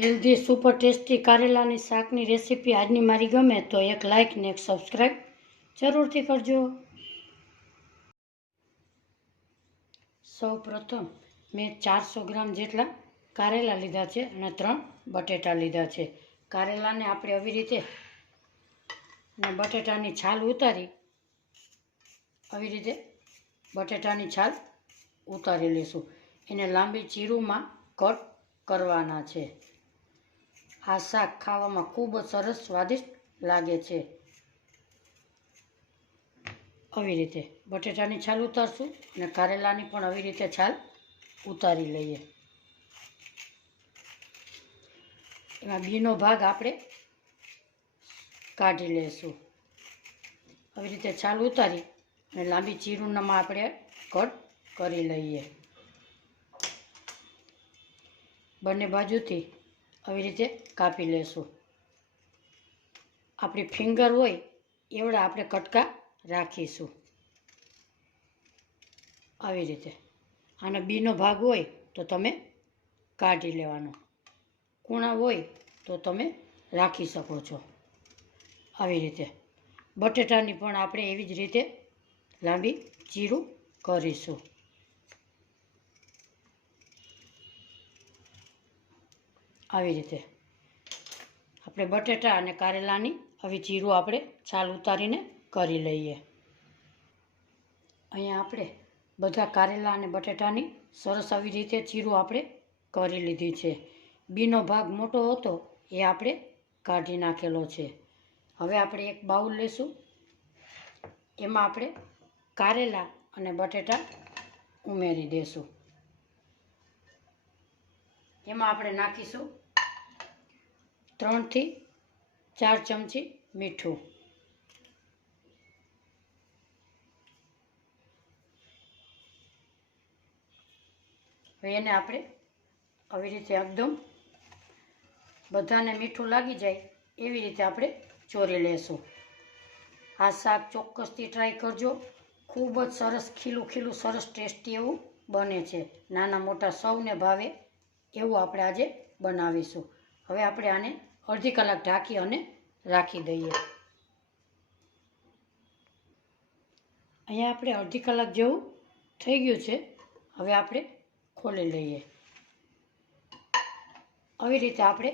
Healthy super tasty કારેલાની શાકની recipe આજની મારી ગમે તો એક લાઇક ને એક સબસ્ક્રાઈબ જરૂરથી કરજો. સૌ પ્રથમ મેં ચારસો ગ્રામ જેટલા કારેલા લીધા છે અને ત્રણ બટેટા લીધા છે. કારેલાને આપણે આવી રીતે અને બટેટાની છાલ ઉતારી આવી રીતે બટેટાની છાલ ઉતારી લઈશું. એને લાંબી ચીરુમાં કટ કરવાના છે. આ શાક ખાવામાં ખૂબ જ સરસ સ્વાદિષ્ટ લાગે છે. આવી રીતે બટેટાની છાલ ઉતારશું અને કારેલાની પણ આવી રીતે છાલ ઉતારી લઈએ. એમાં બીનો ભાગ આપણે કાઢી લઈશું આવી રીતે છાલ ઉતારી અને લાંબી ચીરુનામાં આપણે કટ કરી લઈએ. બંને બાજુથી આવી રીતે કાપી લેશું. આપણી ફિંગર હોય, એવડા આપણે કટકા રાખીશું. આવી રીતે. આનો બીનો ભાગ હોય, તો તમે કાઢી લેવાનો. કૂણા હોય, તો તમે રાખી શકો છો. આવી રીતે. બટેટાની પણ આપણે એવી જ રીતે લાંબી ચીરું કરીશું. આવી રીતે. આપણે બટેટા અને કારેલાની આવી ચીરું આપણે છાલ ઉતારીને કરી લઈએ. અહીંયા આપણે બધા કારેલા અને બટેટાની સરસ આવી રીતે ચીરું આપણે કરી લીધી છે. બીનો ભાગ મોટો હતો, એ આપણે કાઢી નાખેલો છે. હવે આપણે એક બાઉલ લેશું એમાં આપણે કારેલા અને બટેટા ઉમેરી દેશું. એમાં આપણે નાખીશું ત્રણથી ચાર ચમચી મીઠું. હવે એને આપણે આવી રીતે એકદમ બધાને મીઠું લાગી જાય એવી રીતે આપણે ચોરી લેશું. આ શાક ચોક્કસથી ટ્રાય કરજો. ખૂબ જ સરસ ખીલું ખીલું સરસ ટેસ્ટી એવું બને છે. નાના મોટા સૌને ભાવે એવું આપણે આજે બનાવીશું. હવે આપણે આને અડધી કલાક ઢાંકી અને રાખી દઈએ. અહીંયા આપણે અડધી કલાક જેવું થઈ ગયું છે. હવે આપણે ખોલી લઈએ. આવી રીતે આપણે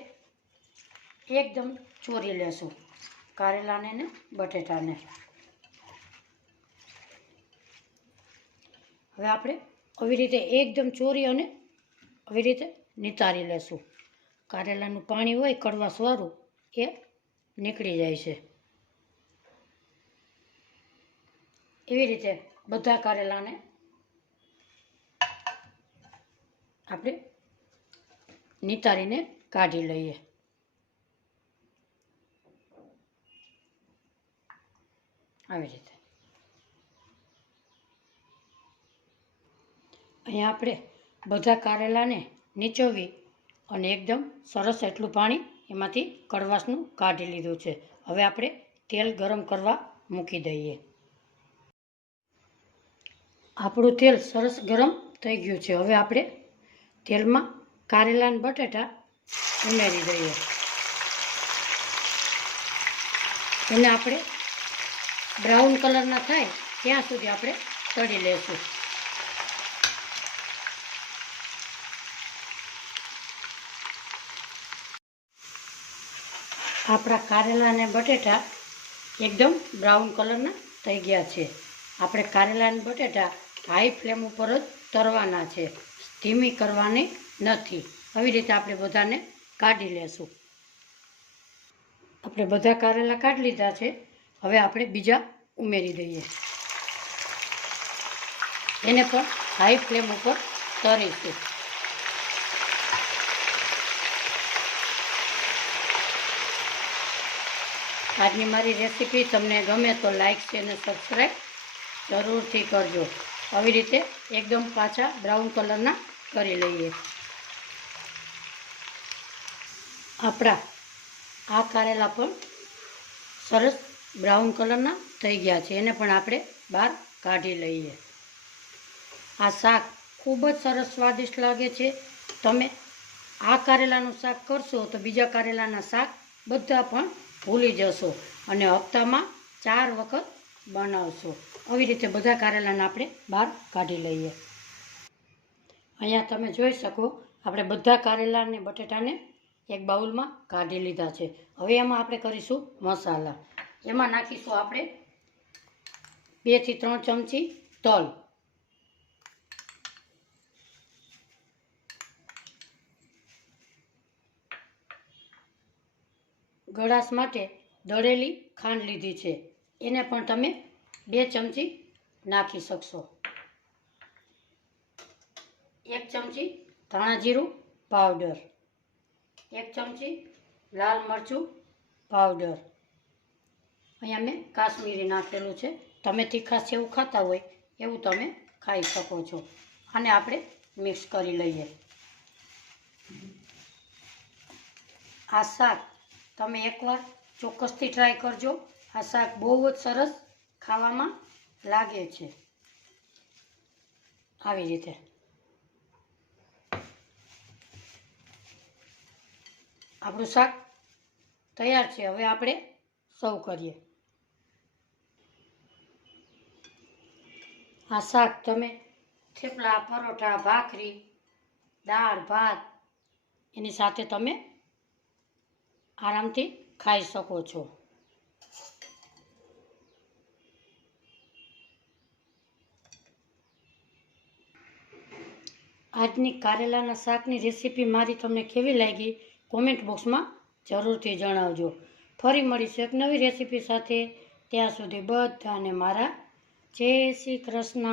એકદમ ચોરી લેશું કારેલાને ને બટેટાને. હવે આપણે આવી રીતે એકદમ ચોરી અને આવી રીતે નિતારી લેશું. કારેલાનું પાણી હોય કડવાશવાળું એ નીકળી જાય છે. એવી રીતે બધા કારેલાને આપણે નિતારીને કાઢી લઈએ. આવી રીતે. અહીંયા આપણે બધા કારેલાને નીચોવી અને એકદમ સરસ એટલું પાણી એમાંથી કડવાશનું કાઢી લીધું છે. હવે આપણે તેલ ગરમ કરવા મૂકી દઈએ. આપણું તેલ સરસ ગરમ થઈ ગયું છે. હવે આપણે તેલમાં કારેલા અને બટેટા ઉમેરી દઈએ. એને આપણે બ્રાઉન કલરના થાય ત્યાં સુધી આપણે તળી લેશું. આપણા કારેલા અને બટેટા એકદમ બ્રાઉન કલરના થઈ ગયા છે. આપણે કારેલા અને બટેટા હાઈ ફ્લેમ ઉપર જ તરવાના છે. ધીમી કરવાની નથી. આવી રીતે આપણે બધાને કાઢી લેશું. આપણે બધા કારેલા કાઢી લીધા છે. હવે આપણે બીજા ઉમેરી દઈએ. એને પણ હાઈ ફ્લેમ ઉપર તરીશું. આજની મારી રેસીપી તમને ગમે તો લાઇક છે અને સબસ્ક્રાઈબ જરૂરથી કરજો. આવી રીતે એકદમ પાછા બ્રાઉન કલરના કરી લઈએ. આપણા આ કારેલા પણ સરસ બ્રાઉન કલરના થઈ ગયા છે. એને પણ આપણે બહાર કાઢી લઈએ. આ શાક ખૂબ જ સરસ સ્વાદિષ્ટ લાગે છે. તમે આ કારેલાનું શાક કરશો તો બીજા કારેલાના શાક બધા પણ ભૂલી જશો અને હપ્તામાં ચાર વખત બનાવશો. આવી રીતે બધા કારેલાને આપણે બહાર કાઢી લઈએ. અહીંયા તમે જોઈ શકો, આપણે બધા કારેલા અને બટેટાને એક બાઉલમાં કાઢી લીધા છે. હવે એમાં આપણે કરીશું મસાલા. એમાં નાખીશું આપણે બેથી ત્રણ ચમચી તલ. ગળાશ માટે દળેલી ખાંડ લીધી છે. એને પણ તમે બે ચમચી નાખી શકશો. એક ચમચી ધાણા જીરું પાવડર. એક ચમચી લાલ મરચું પાવડર. અહીંયા મેં કાશ્મીરી નાખેલું છે. તમે તીખાશ એવું ખાતા હોય એવું તમે ખાઈ શકો છો. અને આપણે મિક્સ કરી લઈએ. આ શાક તમે એકવાર ચોક્કસથી ટ્રાય કરજો. આ શાક બહુ જ સરસ ખાવામાં લાગે છે. આવી રીતે. આપણું શાક તૈયાર છે. હવે આપણે સર્વ કરીએ. આ શાક તમે થેપલા, પરોઠા, ભાખરી, દાળ, ભાત, એની સાથે તમે આરામથી ખાઈ શકો છો. આજની કારેલાના શાકની રેસીપી મારી તમને કેવી લાગી? કોમેન્ટ બોક્સમાં જરૂરથી જણાવજો. ફરી મળીશું એક નવી રેસીપી સાથે. ત્યાં સુધી બધાને મારા જય શ્રી કૃષ્ણ.